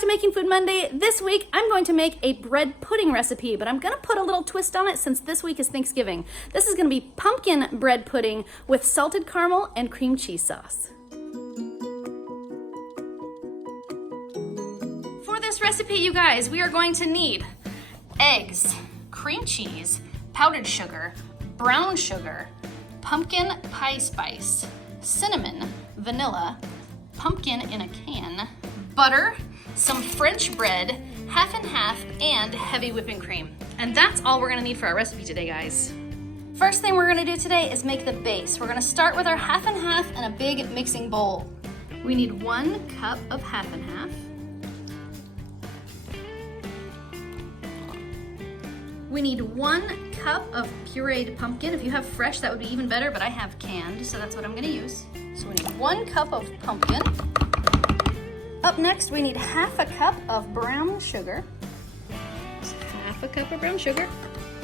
back to Making Food Monday. This week, I'm going to make a bread pudding recipe, but I'm gonna put a little twist on it since this week is Thanksgiving. This is gonna be pumpkin bread pudding with salted caramel and cream cheese sauce. For this recipe, you guys, we are going to need eggs, cream cheese, powdered sugar, brown sugar, pumpkin pie spice, cinnamon, vanilla, pumpkin in a can, butter, some French bread, half and half, and heavy whipping cream. And that's all we're gonna need for our recipe today, guys. First thing we're gonna do today is make the base. We're gonna start with our half and half in a big mixing bowl. We need 1 cup of half and half. We need 1 cup of pureed pumpkin. If you have fresh, that would be even better, but I have canned, so that's what I'm gonna use. So we need 1 cup of pumpkin. Up next, we need half a cup of brown sugar. So half a cup of brown sugar.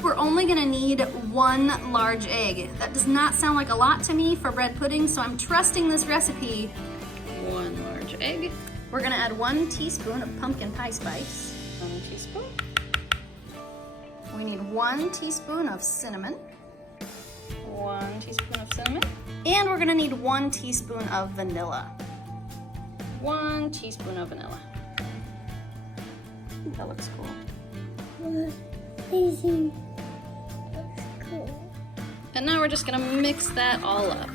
We're only gonna need 1 large egg. That does not sound like a lot to me for bread pudding, so I'm trusting this recipe. 1 large egg. We're gonna add 1 teaspoon of pumpkin pie spice. 1 teaspoon. We need 1 teaspoon of cinnamon. 1 teaspoon of cinnamon. And we're gonna need 1 teaspoon of vanilla. 1 teaspoon of vanilla. That looks cool. Amazing. Looks cool. And now we're just gonna mix that all up.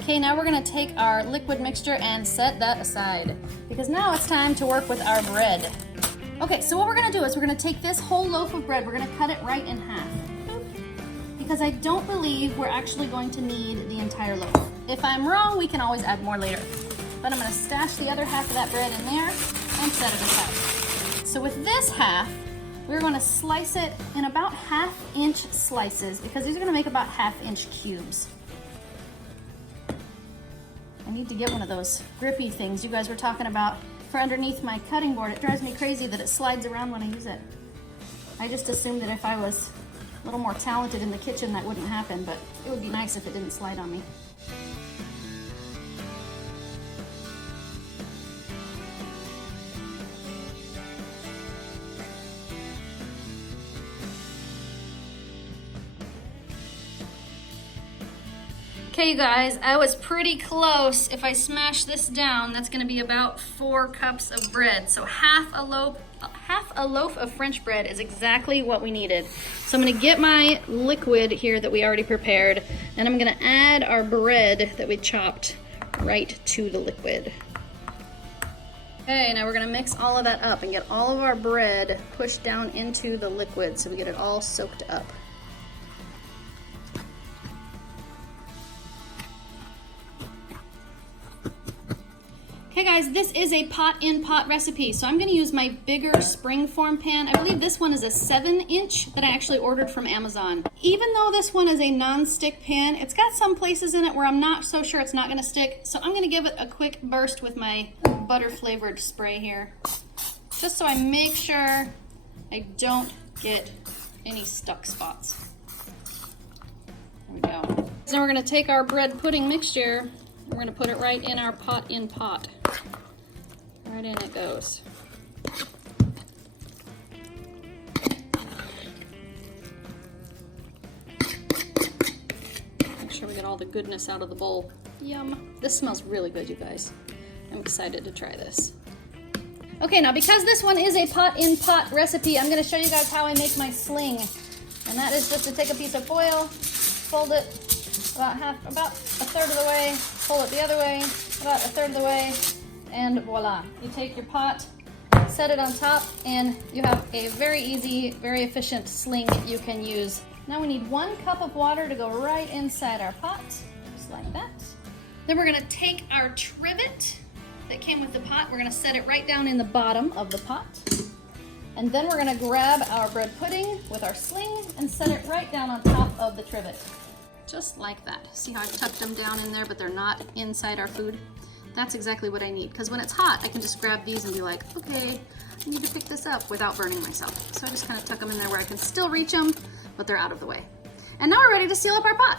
Okay, now we're gonna take our liquid mixture and set that aside because now it's time to work with our bread. Okay, so what we're gonna do is we're gonna take this whole loaf of bread, we're gonna cut it right in half. Because I don't believe we're actually going to need the entire loaf. If I'm wrong, we can always add more later. But I'm gonna stash the other half of that bread in there and set it aside. So with this half, we're gonna slice it in about 1/2-inch slices because these are gonna make about 1/2-inch cubes. I need to get one of those grippy things you guys were talking about for underneath my cutting board. It drives me crazy that it slides around when I use it. I just assumed that if I was a little more talented in the kitchen, that wouldn't happen, but it would be nice if it didn't slide on me. Okay, you guys, I was pretty close. If I smash this down, that's gonna be about 4 cups of bread. So half a loaf of French bread is exactly what we needed. So I'm gonna get my liquid here that we already prepared, and I'm gonna add our bread that we chopped right to the liquid. Okay, now we're gonna mix all of that up and get all of our bread pushed down into the liquid so we get it all soaked up. Okay guys, this is a pot-in-pot recipe, so I'm gonna use my bigger springform pan. I believe this one is a 7-inch that I actually ordered from Amazon. Even though this one is a non-stick pan, it's got some places in it where I'm not so sure it's not gonna stick, so I'm gonna give it a quick burst with my butter-flavored spray here, just so I make sure I don't get any stuck spots. There we go. So now we're gonna take our bread pudding mixture, we're gonna put it right in our pot-in-pot. Right in it goes. Make sure we get all the goodness out of the bowl. Yum. This smells really good, you guys. I'm excited to try this. Okay, now because this one is a pot-in-pot recipe, I'm gonna show you guys how I make my sling. And that is just to take a piece of foil, fold it about a third of the way, pull it the other way, about a third of the way, and voila. You take your pot, set it on top, and you have a very easy, very efficient sling you can use. Now we need 1 cup of water to go right inside our pot, just like that. Then we're gonna take our trivet that came with the pot, we're gonna set it right down in the bottom of the pot. And then we're gonna grab our bread pudding with our sling and set it right down on top of the trivet. Just like that. See how I've tucked them down in there, but they're not inside our food? That's exactly what I need, because when it's hot, I can just grab these and be like, okay, I need to pick this up without burning myself. So I just kind of tuck them in there where I can still reach them, but they're out of the way. And now we're ready to seal up our pot.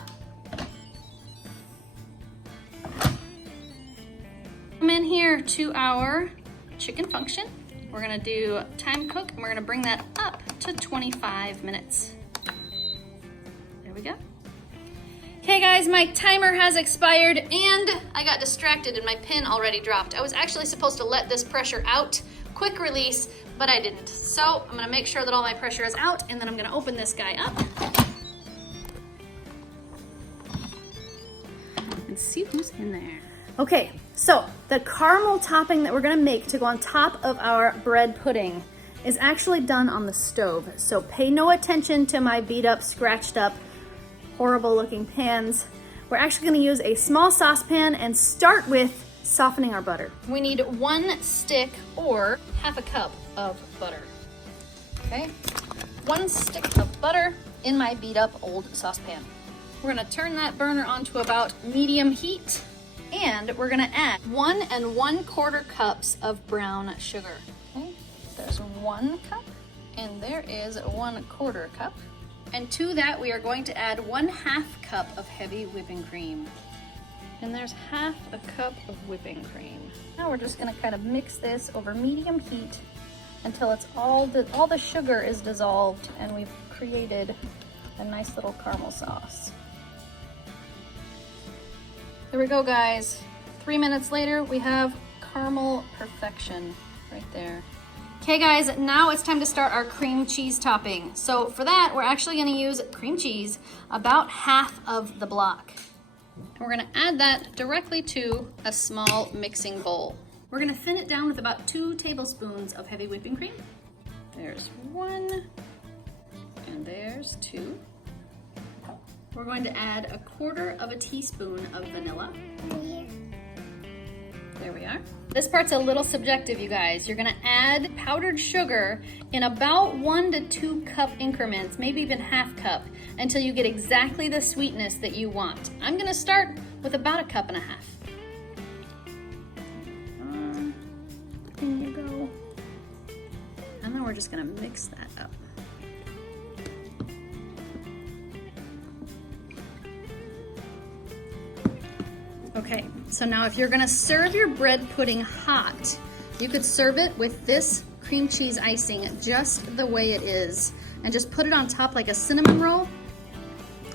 here to our chicken function. We're gonna do time cook, and we're gonna bring that up to 25 minutes. There we go. Okay guys, my timer has expired and I got distracted and my pin already dropped. I was actually supposed to let this pressure out, quick release, but I didn't. So I'm gonna make sure that all my pressure is out, and then I'm gonna open this guy up and see who's in there. Okay, so the caramel topping that we're gonna make to go on top of our bread pudding is actually done on the stove. So pay no attention to my beat up, scratched up, horrible looking pans. We're actually gonna use a small saucepan and start with softening our butter. We need 1 stick or half a cup of butter. Okay, 1 stick of butter in my beat up old saucepan. We're gonna turn that burner on to about medium heat, and we're gonna add 1 1/4 cups of brown sugar. Okay, there's 1 cup, and there is 1/4 cup. And to that, we are going to add 1/2 cup of heavy whipping cream. And there's 1/2 cup of whipping cream. Now we're just gonna kind of mix this over medium heat until it's all the sugar is dissolved and we've created a nice little caramel sauce. There we go, guys. 3 minutes later, we have caramel perfection right there. Okay guys, now it's time to start our cream cheese topping. So for that, we're actually gonna use cream cheese, about 1/2 of the block. We're gonna add that directly to a small mixing bowl. We're gonna thin it down with about 2 tablespoons of heavy whipping cream. There's 1, and there's 2. We're going to add 1/4 teaspoon of vanilla. There we are. This part's a little subjective, you guys. You're gonna add powdered sugar in about 1 to 2 cup increments, maybe even 1/2 cup, until you get exactly the sweetness that you want. I'm gonna start with about 1.5 cups. There you go. And then we're just gonna mix that up. Okay, so now if you're gonna serve your bread pudding hot, you could serve it with this cream cheese icing just the way it is, and just put it on top like a cinnamon roll,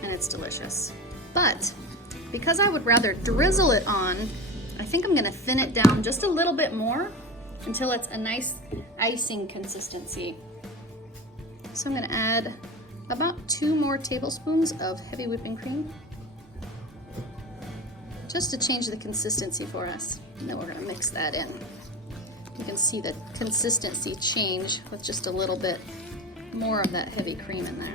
and it's delicious. But because I would rather drizzle it on, I think I'm gonna thin it down just a little bit more until it's a nice icing consistency. So I'm gonna add about 2 more tablespoons of heavy whipping cream, just to change the consistency for us. And then we're gonna mix that in. You can see the consistency change with just a little bit more of that heavy cream in there.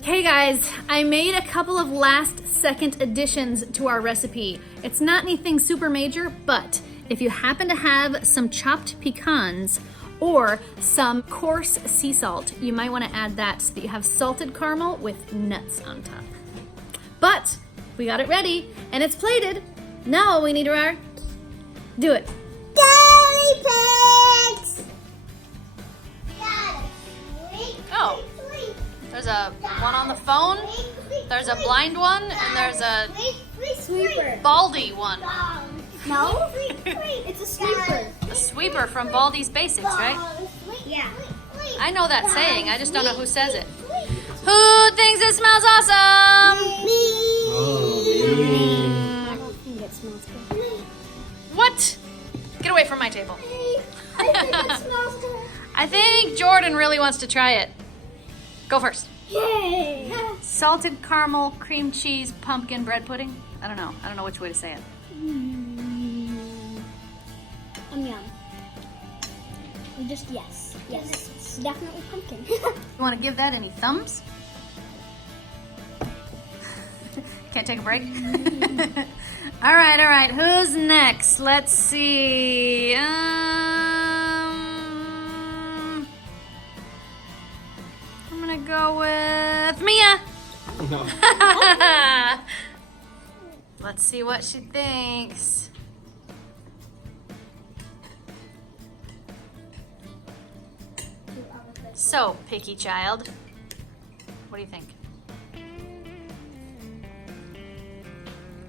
Hey guys, I made a couple of last second additions to our recipe. It's not anything super major, but if you happen to have some chopped pecans or some coarse sea salt, you might want to add that so that you have salted caramel with nuts on top. But we got it ready and it's plated. Now all we need to do it. Daddy pigs! Oh, there's a one on the phone, there's a blind one, and there's a Sweeper. baldy one. No, it's a sweeper. A sweeper from Baldi's Basics, right? Yeah. I know that saying, I just don't know who says it. Who thinks it smells awesome? Me. Oh, I don't think it smells good. What? Get away from my table. I think it smells good. I think Jordan really wants to try it. Go first. Yay! Salted caramel, cream cheese, pumpkin bread pudding. I don't know which way to say it. Yum. Just yes. Yes. It's definitely pumpkin. You want to give that any thumbs? Can't take a break? All right. Who's next? Let's see. I'm gonna go with Mia. No. Let's see what she thinks. So, picky child, what do you think?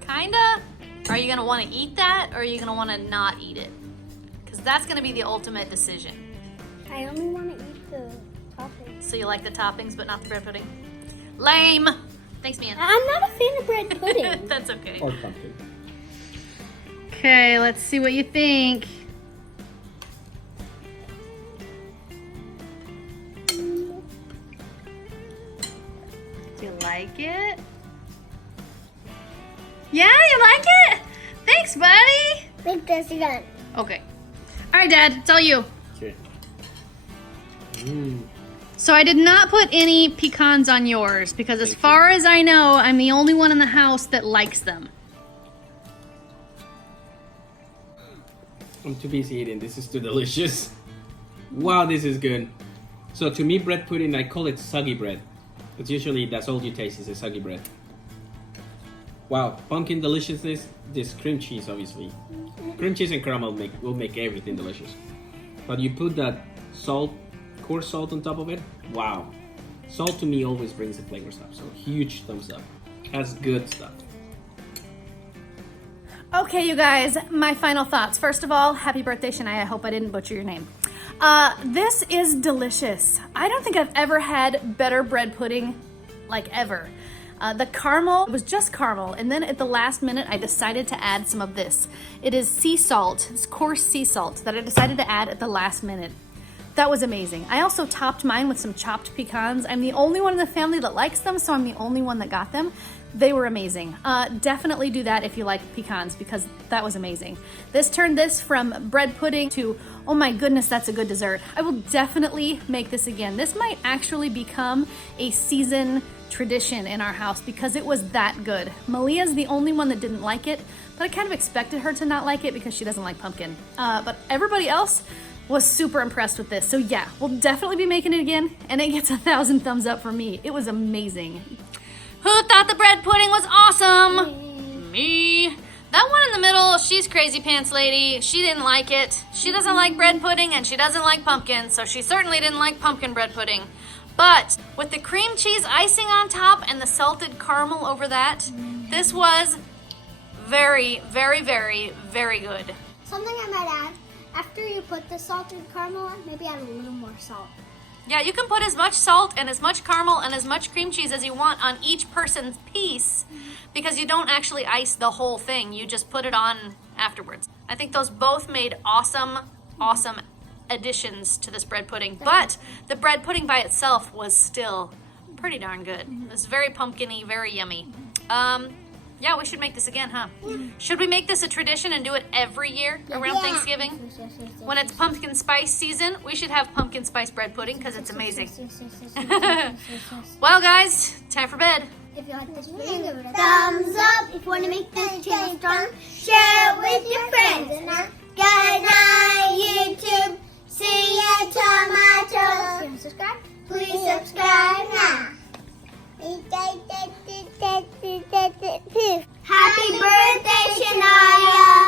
Kinda? Are you gonna wanna eat that or are you gonna wanna not eat it? Because that's gonna be the ultimate decision. I only want to eat the toppings. So you like the toppings but not the bread pudding? Lame! Thanks, man. I'm not a fan of bread pudding. That's okay. Or pumpkin. Okay, let's see what you think. Do you like it? Yeah, you like it? Thanks, buddy. Make this again. Okay. All right, Dad, it's all you. Okay. So I did not put any pecans on yours because as far as I know, I'm the only one in the house that likes them. I'm too busy eating. This is too delicious. Wow, this is good. So to me, bread pudding, I call it soggy bread. Because usually that's all you taste is a soggy bread. Wow, pumpkin deliciousness. This cream cheese, obviously. Cream cheese and caramel will make everything delicious. But you put that salt, coarse salt on top of it. Wow. Salt to me always brings the flavors up. So huge thumbs up. That's good stuff. Okay, you guys, my final thoughts. First of all, happy birthday, Shania. I hope I didn't butcher your name. This is delicious. I don't think I've ever had better bread pudding, like ever. The caramel was just caramel, and then at the last minute, I decided to add some of this. It is sea salt, it's coarse sea salt that I decided to add at the last minute. That was amazing. I also topped mine with some chopped pecans. I'm the only one in the family that likes them, so I'm the only one that got them. They were amazing. Definitely do that if you like pecans because that was amazing. This turned this from bread pudding to, oh my goodness, that's a good dessert. I will definitely make this again. This might actually become a season tradition in our house because it was that good. Malia's the only one that didn't like it, but I kind of expected her to not like it because she doesn't like pumpkin. But everybody else was super impressed with this. So yeah, we'll definitely be making it again, and it gets 1,000 thumbs up for me. It was amazing. Who thought the bread pudding was awesome? Me. That one in the middle, she's crazy pants lady. She didn't like it. She doesn't like bread pudding and she doesn't like pumpkin, so she certainly didn't like pumpkin bread pudding. But with the cream cheese icing on top and the salted caramel over that, this was very, very, very, very good. Something I might add, after you put the salted caramel on, maybe add a little more salt. Yeah, you can put as much salt and as much caramel and as much cream cheese as you want on each person's piece because you don't actually ice the whole thing. You just put it on afterwards. I think those both made awesome, awesome additions to this bread pudding. But the bread pudding by itself was still pretty darn good. It was very pumpkin-y, very yummy. Yeah, we should make this again, huh? Should we make this a tradition and do it every year around Thanksgiving? When it's pumpkin spice season, we should have pumpkin spice bread pudding because it's amazing. Well, guys, time for bed. If you like this video, give it a thumbs up. If you want to make this channel strong, share it with your friends. And good night, YouTube. See you tomorrow. Subscribe. Please subscribe now. Happy birthday, Shania!